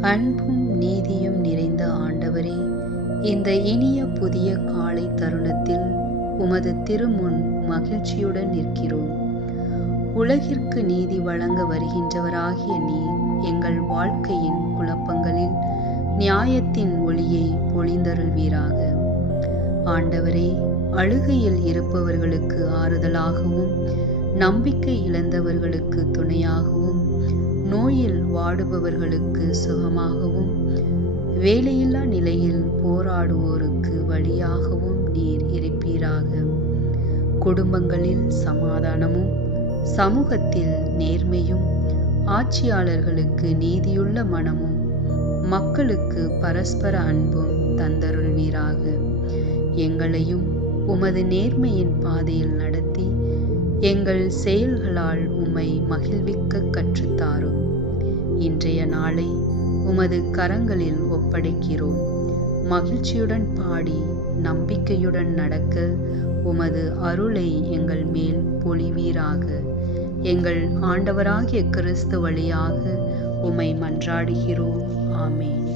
அன்பும் நீதியும் நிறைந்த ஆண்டவரே, இந்த இனிய புதிய காலை தருணத்தில் உமது திருமுன் மகிழ்ச்சியுடன் நிற்கிறோம். உலகிற்கு நீதி வழங்க வருகின்றவராகிய நீர் எங்கள் வாழ்க்கையின் குழப்பங்களில் நியாயத்தின் ஒளியை பொழிந்தருள்வீராக. ஆண்டவரே, அழுகையில் இருப்பவர்களுக்கு ஆறுதலாகவும், நம்பிக்கை இழந்தவர்களுக்கு துணையாகவும், நோயில் வாடுபவர்களுக்கு சுகமாகவும், வேலையில்லா நிலையில் போராடுவோருக்கு வழியாகவும் நீர் இருப்பீராக. குடும்பங்களில் சமாதானமும், சமூகத்தில் நேர்மையும், ஆட்சியாளர்களுக்கு நீதியுள்ள மனமும், மக்களுக்கு பரஸ்பர அன்பும் தந்தருள்வீராக. எங்களையும் உமது நேர்மையின் பாதையில் நடத்தி எங்கள் செயல்களால் உம்மை மகிழ்விக்க கற்றுத்தாரும். இன்றைய நாளை உமது கரங்களில் ஒப்படைக்கிறோம். மகிழ்ச்சியுடன் பாடி நம்பிக்கையுடன் நடக்க உமது அருளை எங்கள் மேல் பொழிவீராக. எங்கள் ஆண்டவராகிய கிறிஸ்து வழியாக உம்மை மன்றாடுகிறோம். ஆமென்.